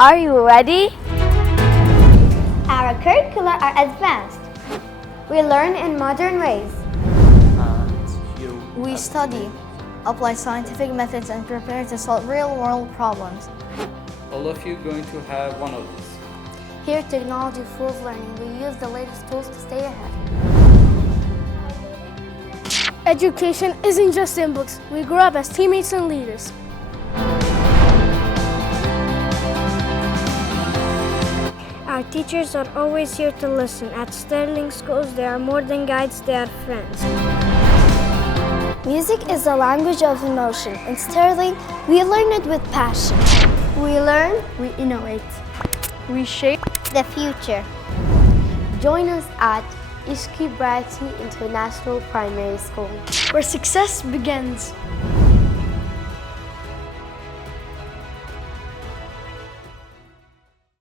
Are you ready? Our curricula are advanced. We learn in modern ways. We study, apply scientific methods, and prepare to solve real-world problems. All of you going to have one of these. Here, technology fuels learning. We use the latest tools to stay ahead. Education isn't just in books. We grow up as teammates and leaders. Our teachers are always here to listen. At Sterling Schools, they are more than guides, they are friends. Music is the language of emotion. In Sterling, we learn it with passion. We learn, we innovate. We shape The future. Join us at Ishik Brayaty International Primary School, Where success begins.